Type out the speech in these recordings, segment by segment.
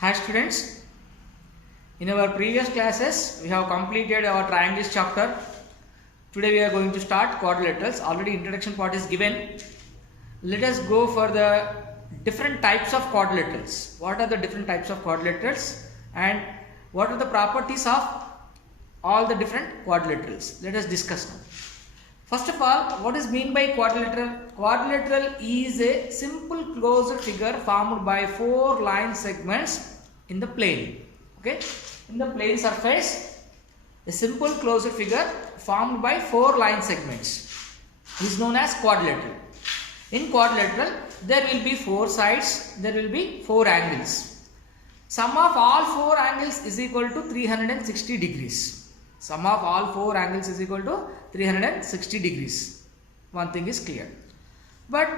Hi students, in our previous classes we have completed our triangles chapter. Today we are going to start quadrilaterals. Already introduction part is given. Let us go for the different types of quadrilaterals. What are the different types of quadrilaterals and what are the properties of all the different quadrilaterals? Let us discuss now. First of all, what is meant by quadrilateral? Quadrilateral is a simple closed figure formed by four line segments in the plane. Okay, in the plane surface, a simple closed figure formed by four line segments is known as quadrilateral. In quadrilateral, there will be four sides, there will be four angles. Sum of all four angles is equal to 360 degrees. Sum of all four angles is equal to 360 degrees. One thing is clear. But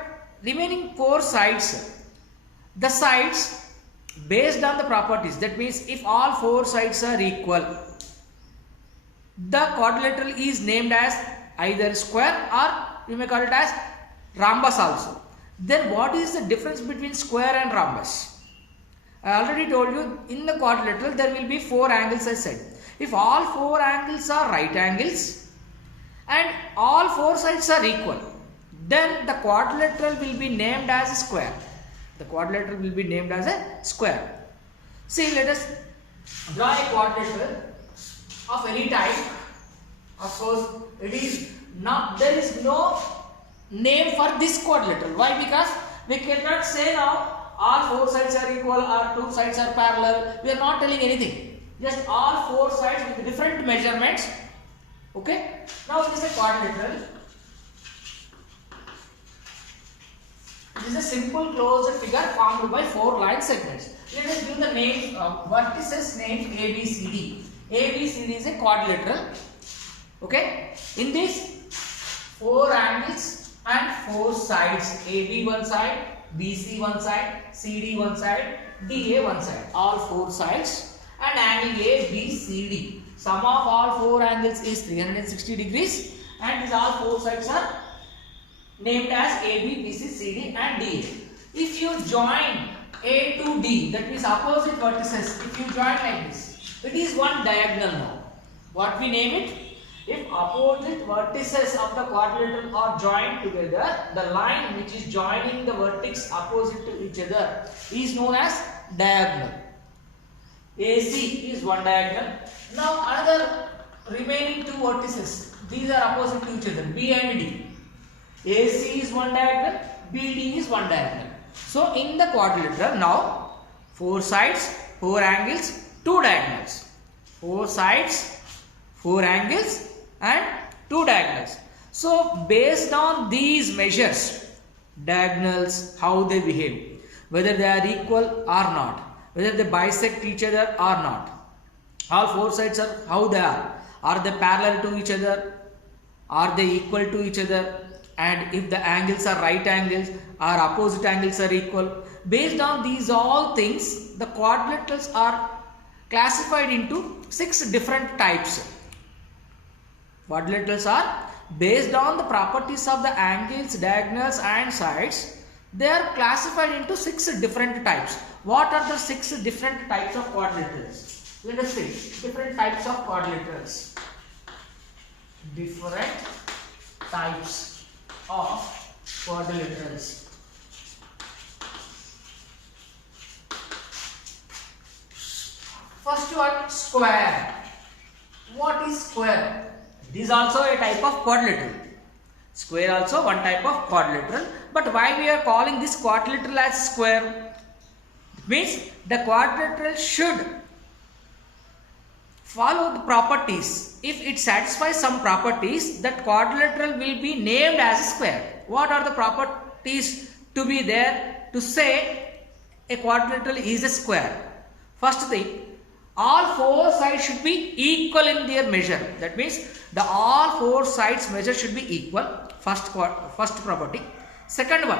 remaining four sides, the sides based on the properties, that means if all four sides are equal, the quadrilateral is named as either square or you may call it as rhombus also. Then what is the difference between square and rhombus? I already told you in the quadrilateral there will be four angles I said. If all four angles are right angles and all four sides are equal, then the quadrilateral will be named as a square. The quadrilateral will be named as a square. See, let us draw a quadrilateral of any type. Of course, it is not, there is no name for this quadrilateral. Why? Because we cannot say now all four sides are equal or two sides are parallel. We are not telling anything. Just all four sides with different measurements. Okay. Now it is a quadrilateral. It is a simple closed figure formed by four line segments. Let us give the name vertices named ABCD. ABCD is a quadrilateral. Okay. In this, four angles and four sides. AB one side, BC one side, CD one side, DA one side. All four sides. And angle A, B, C, D. Sum of all four angles is 360 degrees and these all four sides are named as A, B, B, C, C, D and D. If you join A to D, that means opposite vertices, if you join like this, it is one diagonal now. What we name it? If opposite vertices of the quadrilateral are joined together, the line which is joining the vertex opposite to each other is known as diagonal. AC is one diagonal. Now another remaining two vertices, these are opposite to each other, B and D. AC is one diagonal, BD is one diagonal. So in the quadrilateral now, four sides, four angles, two diagonals. Four sides, four angles and two diagonals. So based on these measures, diagonals, how they behave, whether they are equal or not, whether they bisect each other or not. All four sides are how they are. Are they parallel to each other? Are they equal to each other? And if the angles are right angles or opposite angles are equal. Based on these all things, the quadrilaterals are classified into 6 different types. Quadrilaterals are based on the properties of the angles, diagonals and sides. They are classified into 6 different types. What are the 6 different types of quadrilaterals? Let us see. Different types of quadrilaterals. Different types of quadrilaterals. First one, square. What is square? It is also a type of quadrilateral. Square also one type of quadrilateral. But why we are calling this quadrilateral as square? It means the quadrilateral should follow the properties. If it satisfies some properties, that quadrilateral will be named as a square. What are the properties to be there to say a quadrilateral is a square? First thing, all four sides should be equal in their measure. That means the all four sides measure should be equal. First property. Second one,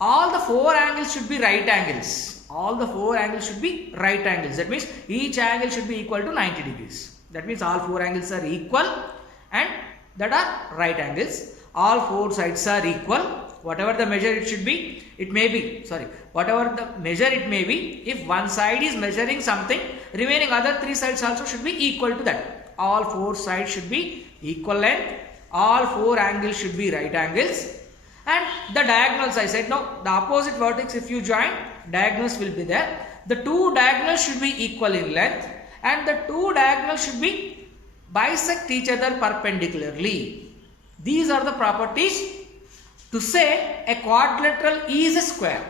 all the four angles should be right angles. All the four angles should be right angles. That means each angle should be equal to 90 degrees. That means all four angles are equal and that are right angles. All four sides are equal whatever the measure it should be, it may be, sorry, whatever the measure it may be, if one side is measuring something, remaining other three sides also should be equal to that. All four sides should be equal length, all four angles should be right angles, and the diagonals, I said now, the opposite vertex if you join, diagonals will be there. The two diagonals should be equal in length, and the two diagonals should be bisect each other perpendicularly. These are the properties to say a quadrilateral is a square.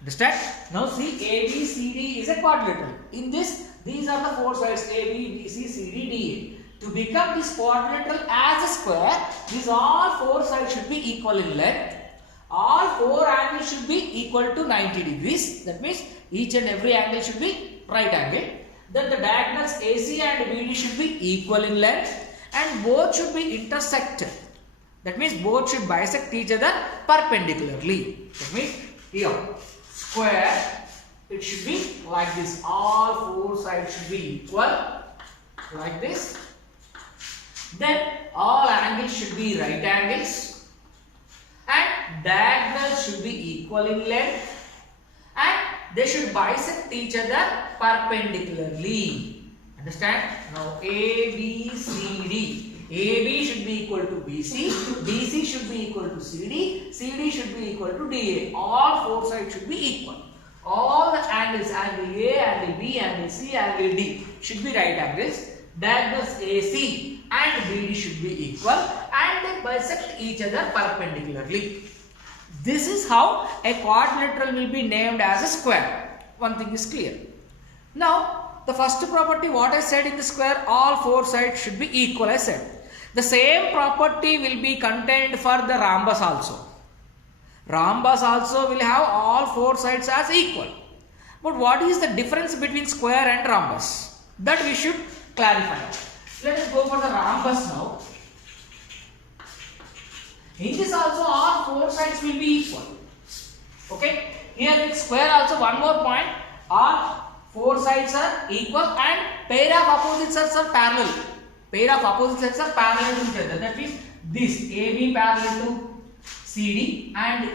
Understand? Now see, ABCD is a quadrilateral. In this, these are the four sides AB, BC, CD, DA. To become this quadrilateral as a square, these all four sides should be equal in length. All four angles should be equal to 90 degrees. That means each and every angle should be right angle. Then the diagonals AC and BD should be equal in length, and both should be intersected. That means both should bisect each other perpendicularly. That means here, square, it should be like this. All four sides should be equal, like this. Then all angles should be right angles, and diagonals should be equal in length, and they should bisect each other perpendicularly. Understand? Now A, B, C, D. AB should be equal to BC, BC should be equal to CD, CD should be equal to DA. All four sides should be equal. All the angles, angle A, angle B, angle C, angle D should be right angles. Diagonals AC and BD should be equal, and they bisect each other perpendicularly. This is how a quadrilateral will be named as a square. One thing is clear. Now, the first property, what I said in the square, all four sides should be equal, I said. The same property will be contained for the rhombus also. Rhombus also will have all four sides as equal. But what is the difference between square and rhombus? That we should clarify. Let us go for the rhombus now. In this also all four sides will be equal. Okay. Here in square also one more point. All four sides are equal and pair of opposite sides are parallel. Pair of opposite sides are parallel to each other. That means this AB parallel to CD and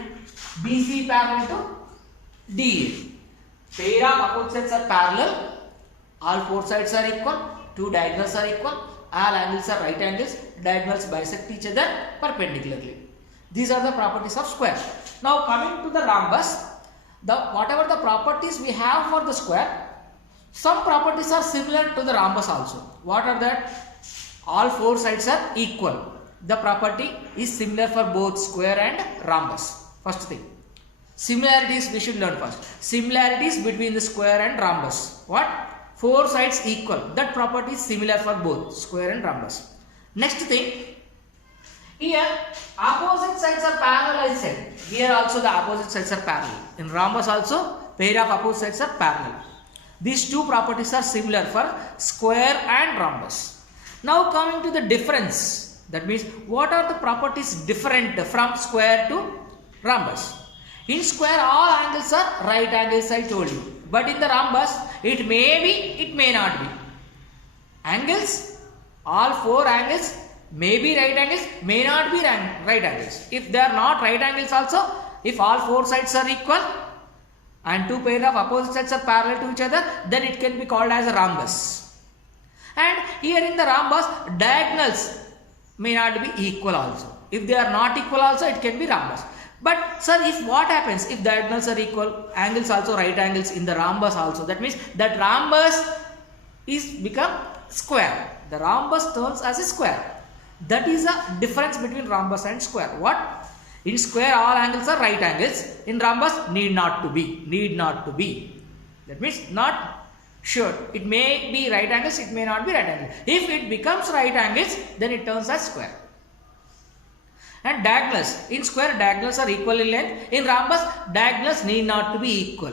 BC parallel to DA. Pair of opposite sides are parallel. All four sides are equal. Two diagonals are equal. All angles are right angles. Diagonals bisect each other perpendicularly. These are the properties of square. Now coming to the rhombus, whatever the properties we have for the square, some properties are similar to the rhombus also. What are that? All four sides are equal. The property is similar for both square and rhombus. First thing. Similarities we should learn first. Similarities between the square and rhombus. What? Four sides equal. That property is similar for both square and rhombus. Next thing. Here opposite sides are parallel, I said. Here also the opposite sides are parallel. In rhombus also pair of opposite sides are parallel. These two properties are similar for square and rhombus. Now coming to the difference. That means what are the properties different from square to rhombus? In square all angles are right angles, I told you. But in the rhombus it may be, it may not be. Angles, all four angles may be right angles, may not be right angles. If they are not right angles also, if all four sides are equal and two pair of opposite sides are parallel to each other, then it can be called as a rhombus. And here in the rhombus, diagonals may not be equal also. If they are not equal also, it can be rhombus. But sir, if what happens if diagonals are equal, angles also right angles in the rhombus also, that means that rhombus is become square. The rhombus turns as a square. That is a difference between rhombus and square. What? In square all angles are right angles. In rhombus need not to be. Need not to be. That means not sure. It may be right angles, it may not be right angles. If it becomes right angles, then it turns as square. And diagonals. In square diagonals are equal in length. In rhombus diagonals need not to be equal.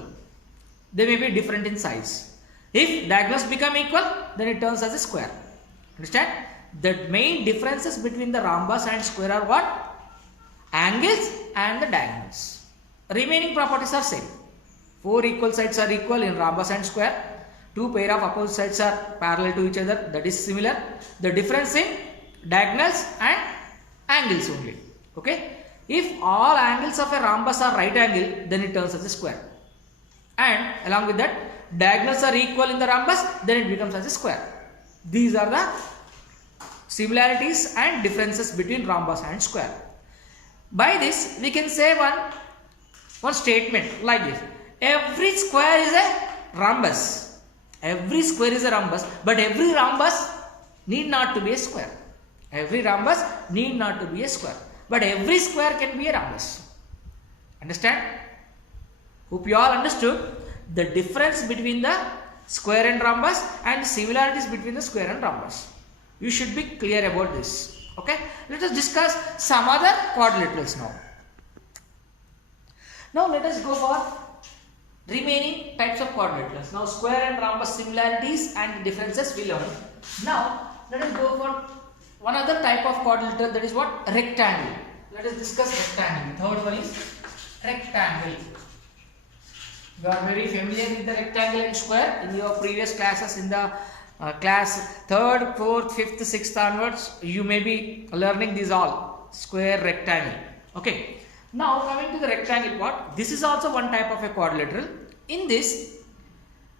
They may be different in size. If diagonals become equal, then it turns as a square. Understand? The main differences between the rhombus and square are what? Angles and the diagonals. Remaining properties are same. Four equal sides are equal in rhombus and square. Two pair of opposite sides are parallel to each other. That is similar. The difference in diagonals and angles only. Okay. If all angles of a rhombus are right angle, then it turns as a square. And along with that, diagonals are equal in the rhombus, then it becomes as a square. These are the similarities and differences between rhombus and square. By this, we can say one statement like this. Every square is a rhombus. Every square is a rhombus, but every rhombus need not to be a square. Every rhombus need not to be a square, but every square can be a rhombus. Understand? Hope you all understood the difference between the square and rhombus and the similarities between the square and rhombus. You should be clear about this. Okay? Let us discuss some other quadrilaterals now. Now let us go for remaining types of quadrilaterals. Now square and rhombus similarities and differences we learned. Now let us go for one other type of quadrilateral, that is what? Rectangle. Let us discuss rectangle. Third one is rectangle. You are very familiar with the rectangle and square in your previous classes in the class 3rd, 4th, 5th, 6th onwards. You may be learning these all. Square, rectangle. Okay. Now coming to the rectangle part, this is also one type of a quadrilateral. In this,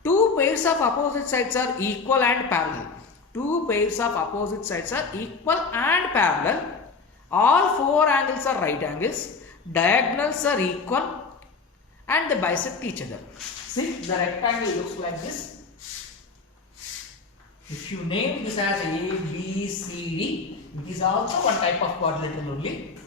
two pairs of opposite sides are equal and parallel. Two pairs of opposite sides are equal and parallel. All four angles are right angles. Diagonals are equal and they bisect each other. See, the rectangle looks like this. If you name this as A, B, C, D, it is also one type of quadrilateral only.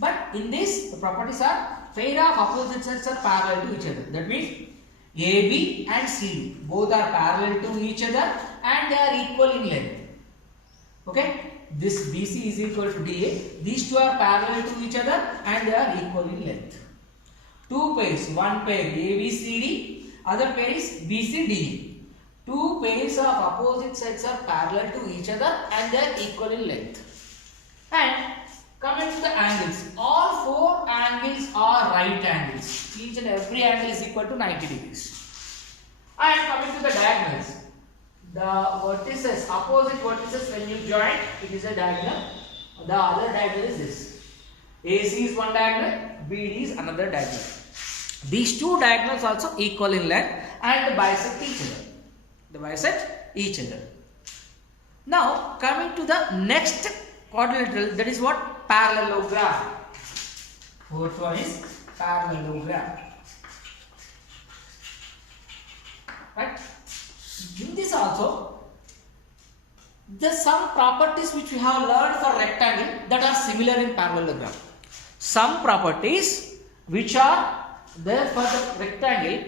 But in this, the properties are pair of opposite sides are parallel to each other. That means AB and CD both are parallel to each other and they are equal in length. Okay? This BC is equal to DA. These two are parallel to each other and they are equal in length. Two pairs, one pair ABCD, other pair is BCDE. Two pairs of opposite sides are parallel to each other and they are equal in length. And coming to the angles, all four angles are right angles. Each and every angle is equal to 90 degrees. And coming to the diagonals, the vertices, opposite vertices, when you join, it is a diagonal. The other diagonal is this. AC is one diagonal, BD is another diagonal. These two diagonals also equal in length and bisect each other. They bisect each other. Now coming to the next quadrilateral, that is what? Parallelogram. Fourth one is parallelogram. Right? In this also, there are some properties which we have learned for rectangle that are similar in parallelogram. Some properties which are there for the rectangle,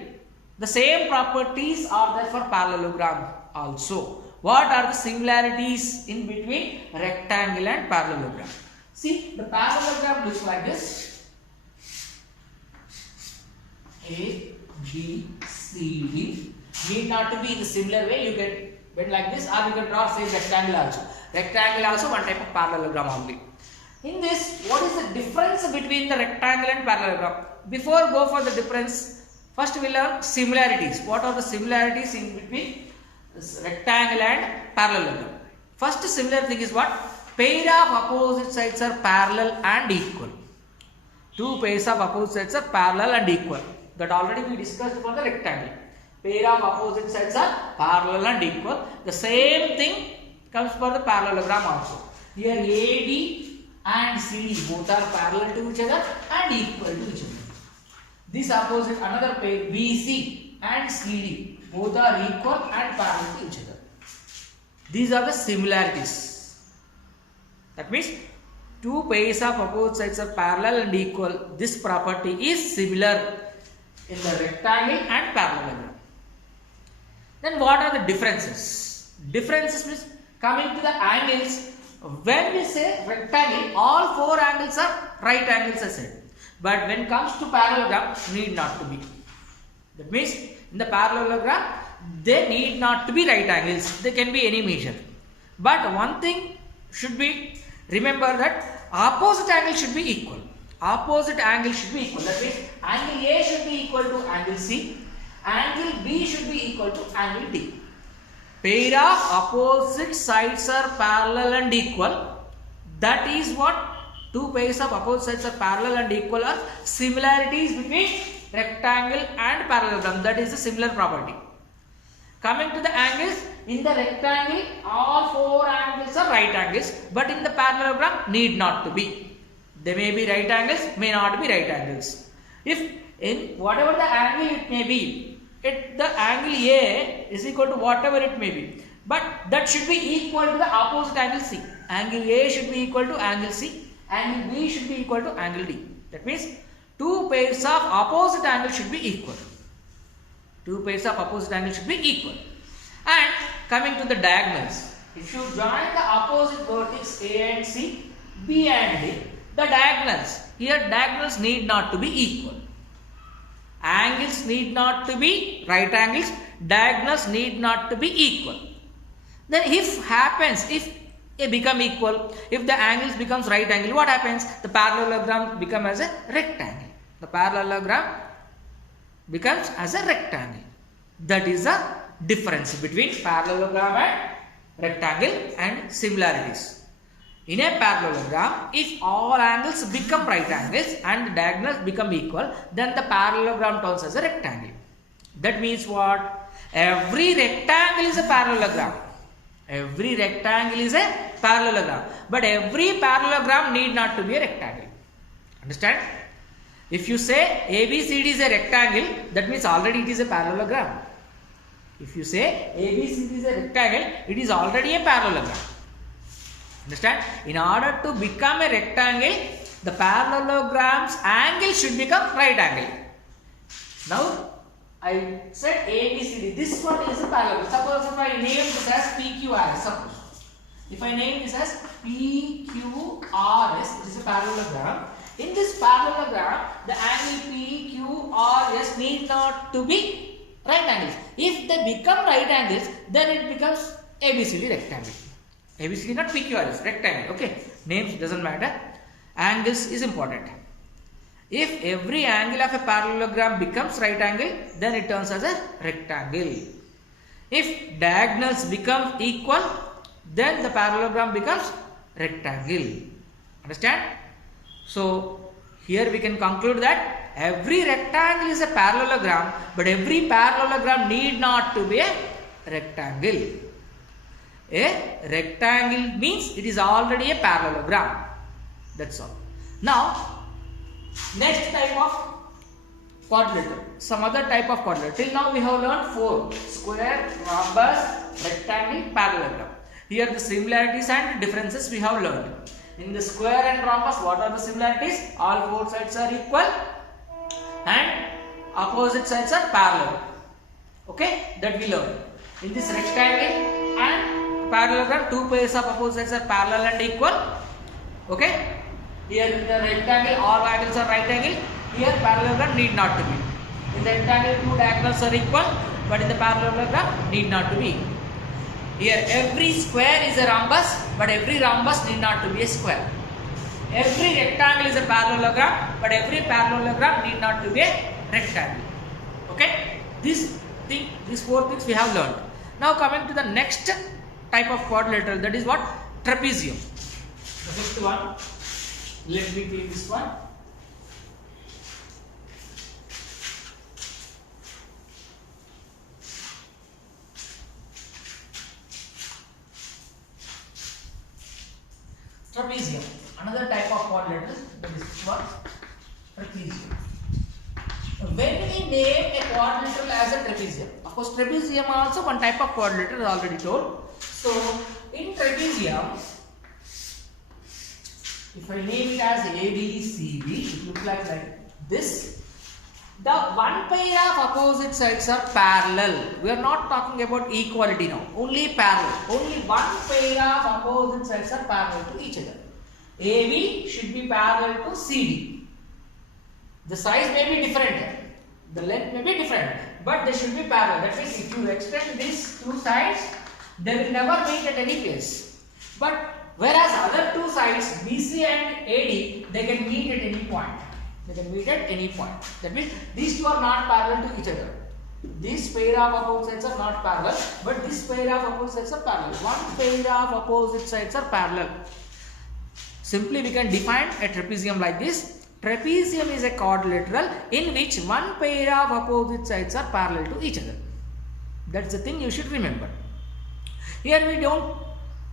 the same properties are there for parallelogram also. What are the similarities in between rectangle and parallelogram? See, the parallelogram looks like this. A, B, C, D. Need not to be in the similar way. You can bend like this, or you can draw same rectangle also. Rectangle also one type of parallelogram only. In this, what is the difference between the rectangle and parallelogram? Before go for the difference, first we learn similarities. What are the similarities in between rectangle and parallelogram? First similar thing is what? Pair of opposite sides are parallel and equal. Two pairs of opposite sides are parallel and equal. That already we discussed for the rectangle. Pair of opposite sides are parallel and equal. The same thing comes for the parallelogram also. Here AD and CD both are parallel to each other and equal to each other. This opposite another pair BC and CD both are equal and parallel to each other. These are the similarities. That means two pairs of opposite sides are parallel and equal. This property is similar in the rectangle and parallelogram. Then what are the differences? Differences means coming to the angles. When we say rectangle, all four angles are right angles as said. But when it comes to parallelogram, need not to be. That means in the parallelogram, they need not to be right angles. They can be any measure. But one thing should be, remember that opposite angle should be equal. Opposite angle should be equal. That means angle A should be equal to angle C. Angle B should be equal to angle D. Pair of opposite sides are parallel and equal. That is what two pairs of opposite sides are parallel and equal are similarities between rectangle and parallelogram. That is the similar property. Coming to the angles, in the rectangle all four angles are right angles, but in the parallelogram need not to be. They may be right angles, may not be right angles. If in whatever the angle it may be, the angle A is equal to whatever it may be, but that should be equal to the opposite angle C. Angle A should be equal to angle C, angle B should be equal to angle D. That means two pairs of opposite angles should be equal. Two pairs of opposite angles should be equal. And coming to the diagonals, if you join the opposite vertex A and C, B and D, the diagonals, here diagonals need not to be equal. Angles need not to be right angles, diagonals need not to be equal. Then if they become equal, if the angles becomes right angle, what happens? The parallelogram becomes as a rectangle. The parallelogram becomes as a rectangle. That is the difference between parallelogram and rectangle and similarities. In a parallelogram, if all angles become right angles and the diagonals become equal, then the parallelogram turns as a rectangle. That means what? Every rectangle is a parallelogram. Every rectangle is a parallelogram. But every parallelogram need not to be a rectangle. Understand? If you say ABCD is a rectangle, that means already it is a parallelogram. If you say ABCD is a rectangle, it is already a parallelogram. Understand? In order to become a rectangle, the parallelogram's angle should become right angle. Now, I said ABCD. This one is a parallelogram. Suppose if I name this as PQRS. Suppose if I name this as PQRS, it is a parallelogram. In this parallelogram, the angle PQRS need not to be right angles. If they become right angles, then it becomes ABCD rectangle. ABCD not PQRS, rectangle. Okay, names doesn't matter. Angles is important. If every angle of a parallelogram becomes right angle, then it turns as a rectangle. If diagonals become equal, then the parallelogram becomes rectangle. Understand? So here we can conclude that every rectangle is a parallelogram, but every parallelogram need not to be a rectangle. A rectangle means it is already a parallelogram. That's all. Now, next type of quadrilateral. Some other type of quadrilateral. Till now we have learned four: square, rhombus, rectangle, parallelogram. Here the similarities and differences we have learned. In the square and rhombus, what are the similarities? All four sides are equal and opposite sides are parallel. Okay, that we learned. In this rectangle and parallelogram, two pairs of opposite sides are parallel and equal. Okay. Here in the rectangle, all angles are right angle. Here parallelogram need not to be. In the rectangle, two diagonals are equal, but in the parallelogram need not to be. Here every square is a rhombus, but every rhombus need not to be a square. Every rectangle is a parallelogram, but every parallelogram need not to be a rectangle. Okay? These four things we have learned. Now coming to the next type of quadrilateral, that is what? Trapezium. The fifth one. Let me clean this one. Trapezium, another type of quadrilateral, that is this one, trapezium. When we name a quadrilateral as a trapezium, of course trapezium also one type of quadrilateral, already told. So in trapezium, if I name it as ABCD, it looks like this. The one pair of opposite sides are parallel. We are not talking about equality now. Only parallel. Only one pair of opposite sides are parallel to each other. AB should be parallel to CD. The size may be different. The length may be different. But they should be parallel. That means if you extend these two sides, they will never meet at any place. But whereas other two sides, BC and AD, they can meet at any point. They can meet at any point. That means these two are not parallel to each other. These pair of opposite sides are not parallel, but this pair of opposite sides are parallel. One pair of opposite sides are parallel. Simply we can define a trapezium like this. Trapezium is a quadrilateral in which one pair of opposite sides are parallel to each other. That's the thing you should remember. Here we don't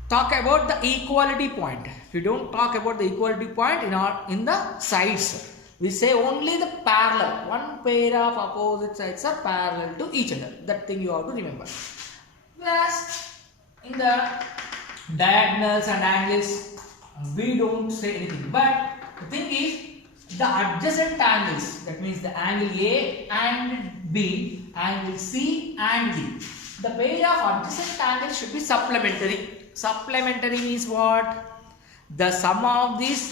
talk about the equality point. We don't talk about the equality point in the sides. We say only the parallel. One pair of opposite sides are parallel to each other. That thing you have to remember. Whereas in the diagonals and angles, we don't say anything. But the thing is, the adjacent angles, that means the angle A and B, angle C and D. The pair of adjacent angles should be supplementary. Supplementary means what? The sum of these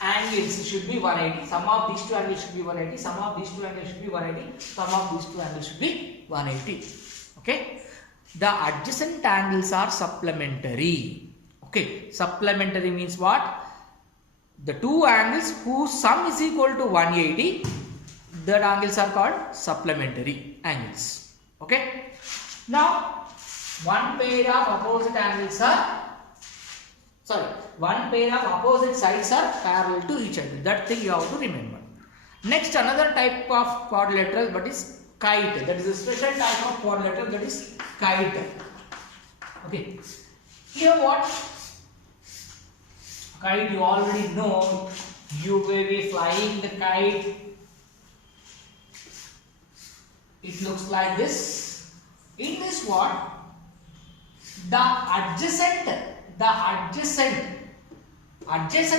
angles should be 180. Sum of these two angles should be 180. Sum of these two angles should be 180. Sum of these two angles should be 180. Okay. The adjacent angles are supplementary. Okay. Supplementary means what? The two angles whose sum is equal to 180. That angles are called supplementary angles. Okay. Now, one pair of opposite angles are one pair of opposite sides are parallel to each other. That thing you have to remember. Next, another type of quadrilateral, that is kite. That is a special type of quadrilateral, that is kite. Okay. Here what? Kite you already know. You will be flying the kite. It looks like this. In this what? The adjacent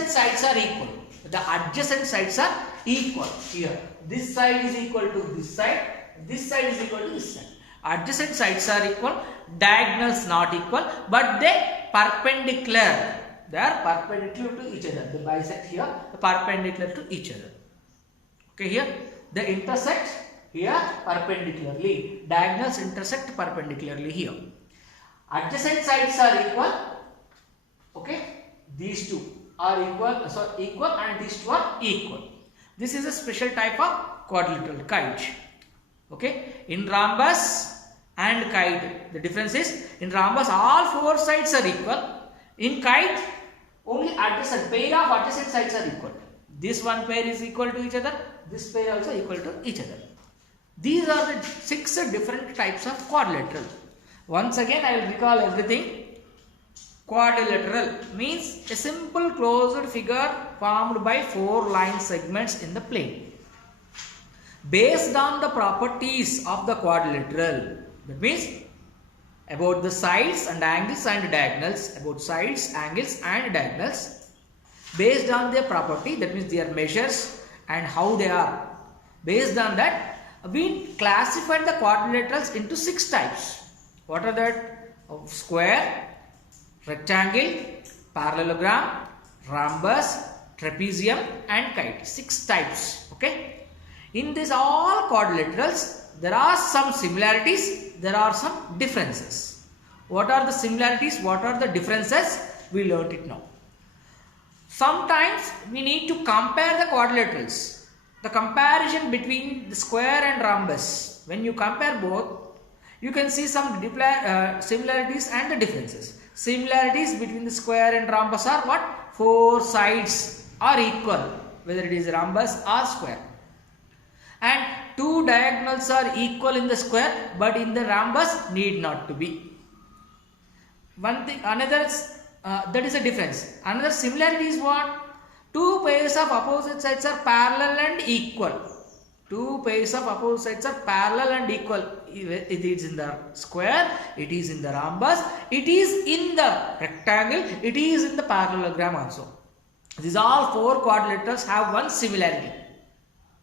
sides are equal. The adjacent sides are equal. Here, this side is equal to this side. This side is equal to this side. Adjacent sides are equal. Diagonals not equal, but they perpendicular. They are perpendicular to each other. They bisect here. The perpendicular to each other. Okay, here they intersect here perpendicularly. Diagonals intersect perpendicularly here. Adjacent sides are equal. Okay, these two are equal. So equal, and these two are equal. This is a special type of quadrilateral kite. Okay, in rhombus and kite, the difference is in rhombus all four sides are equal. In kite, only adjacent pair of adjacent sides are equal. This one pair is equal to each other. This pair also equal to each other. These are the 6 different types of quadrilateral. Once again, I will recall everything. Quadrilateral means a simple closed figure formed by 4 line segments in the plane. Based on the properties of the quadrilateral, that means about the sides and angles and diagonals, about sides, angles and diagonals, based on their property, that means their measures and how they are. Based on that, we classified the quadrilaterals into 6 types. What are that? Square, rectangle, parallelogram, rhombus, trapezium and kite. 6 types. Okay. In this all quadrilaterals, there are some similarities, there are some differences. What are the similarities? What are the differences? We learnt it now. Sometimes we need to compare the quadrilaterals. The comparison between the square and rhombus. When you compare both, you can see some similarities and the differences. Similarities between the square and rhombus are what? 4 sides are equal, whether it is rhombus or square. And 2 diagonals are equal in the square, but in the rhombus need not to be. One thing, another that is a difference. Another similarity is what? 2 pairs of opposite sides are parallel and equal. 2 pairs of opposite sides are parallel and equal. It is in the square, it is in the rhombus, it is in the rectangle, it is in the parallelogram also. These all 4 quadrilaterals have one similarity.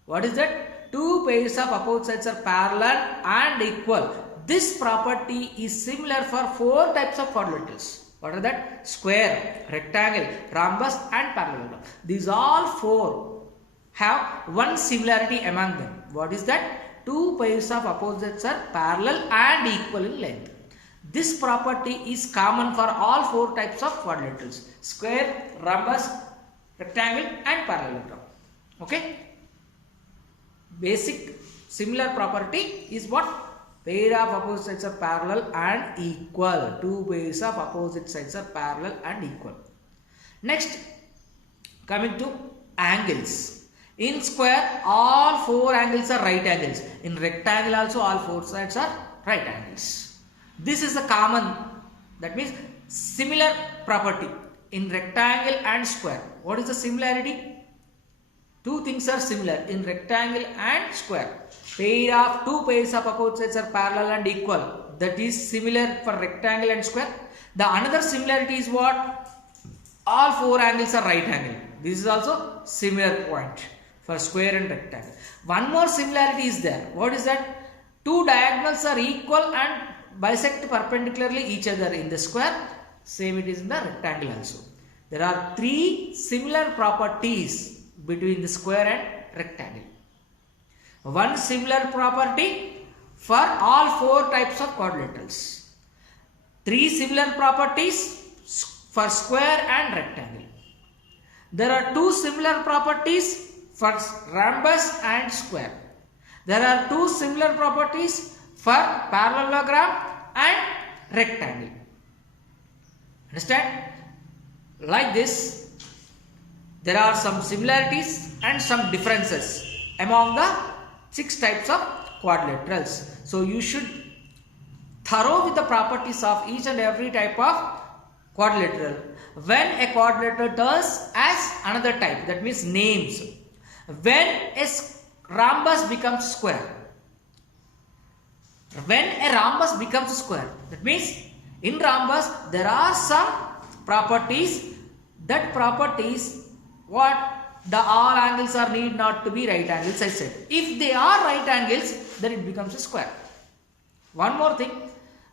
What is that? 2 pairs of opposite sides are parallel and equal. This property is similar for 4 types of quadrilaterals. What are that? Square, rectangle, rhombus and parallelogram. These all 4 have one similarity among them. What is that? 2 pairs of opposites are parallel and equal in length. This property is common for all 4 types of quadrilaterals. Square, rhombus, rectangle and parallelogram. Okay? Basic similar property is what? Pair of opposite sides are parallel and equal. 2 pairs of opposite sides are parallel and equal. Next, Coming to angles. In square, all 4 angles are right angles. In rectangle also, all 4 sides are right angles. This is the common, that means similar property in rectangle and square. What is the similarity? Two things are similar in rectangle and square. Two pairs of opposite sides are parallel and equal. That is similar for rectangle and square. The another similarity is what? All 4 angles are right angle. This is also similar point for square and rectangle. One more similarity is there. What is that? 2 diagonals are equal and bisect perpendicularly each other in the square. Same it is in the rectangle also. There are 3 similar properties between the square and rectangle. One similar property for all 4 types of quadrilaterals. 3 similar properties for square and rectangle. There are 2 similar properties for rhombus and square. There are 2 similar properties for parallelogram and rectangle. Understand? Like this, there are some similarities and some differences among the 6 types of quadrilaterals. So you should thorough with the properties of each and every type of quadrilateral. When a quadrilateral turns as another type, that means names. When a rhombus becomes square. When a rhombus becomes square, that means in rhombus there are some properties. That properties, what? The all angles are need not to be right angles, I said. If they are right angles, then it becomes a square. One more thing,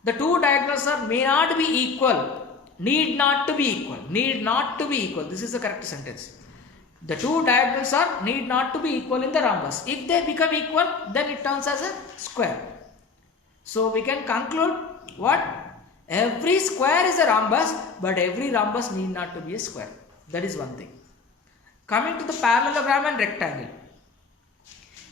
the 2 diagonals are may not be equal. Need not to be equal. Need not to be equal. This is the correct sentence. The 2 diagonals are need not to be equal in the rhombus. If they become equal, then it turns as a square. So we can conclude what? Every square is a rhombus, but every rhombus need not to be a square. That is one thing. Coming to the parallelogram and rectangle.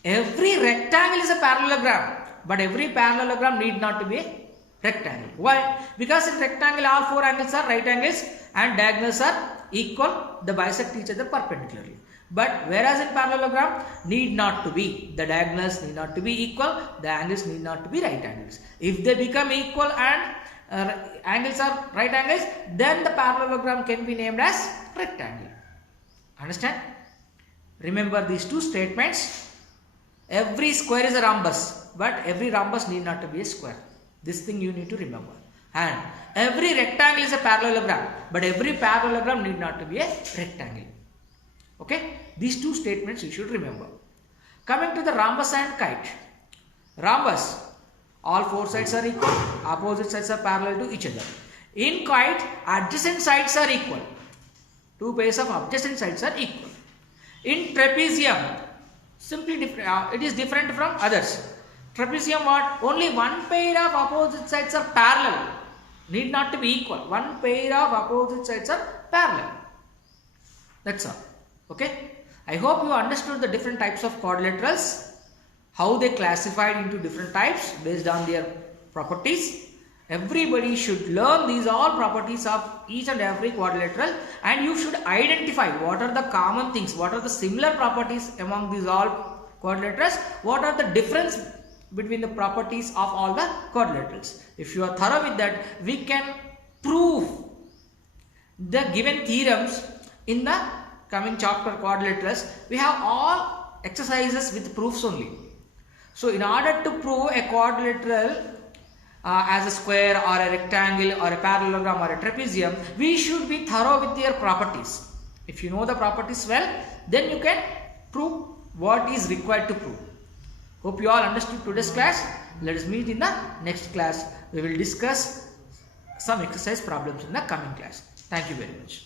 Every rectangle is a parallelogram, but every parallelogram need not to be a rectangle. Why? Because in rectangle all 4 angles are right angles and diagonals are equal. They bisect each other perpendicularly. But whereas in parallelogram need not to be. The diagonals need not to be equal. The angles need not to be right angles. If they become equal and angles are right angles, then the parallelogram can be named as rectangle. Understand? Remember these 2 statements. Every square is a rhombus, but every rhombus need not to be a square. This thing you need to remember. And every rectangle is a parallelogram, but every parallelogram need not to be a rectangle. Okay? These 2 statements you should remember. Coming to the rhombus and kite. Rhombus, all 4 sides are equal, opposite sides are parallel to each other. In kite, adjacent sides are equal. 2 pairs of adjacent sides are equal. In trapezium, simply different. It is different from others. Trapezium what? Only 1 pair of opposite sides are parallel. Need not to be equal. 1 pair of opposite sides are parallel. That's all. Okay. I hope you understood the different types of quadrilaterals. How they classified into different types based on their properties. Everybody should learn these all properties of each and every quadrilateral, and you should identify what are the common things, what are the similar properties among these all quadrilaterals, what are the difference between the properties of all the quadrilaterals. If you are thorough with that, we can prove the given theorems in the coming chapter quadrilaterals. We have all exercises with proofs only. So in order to prove a quadrilateral as a square or a rectangle or a parallelogram or a trapezium, we should be thorough with their properties. If you know the properties well, then you can prove what is required to prove. Hope you all understood today's class. Let us meet in the next class. We will discuss some exercise problems in the coming class. Thank you very much.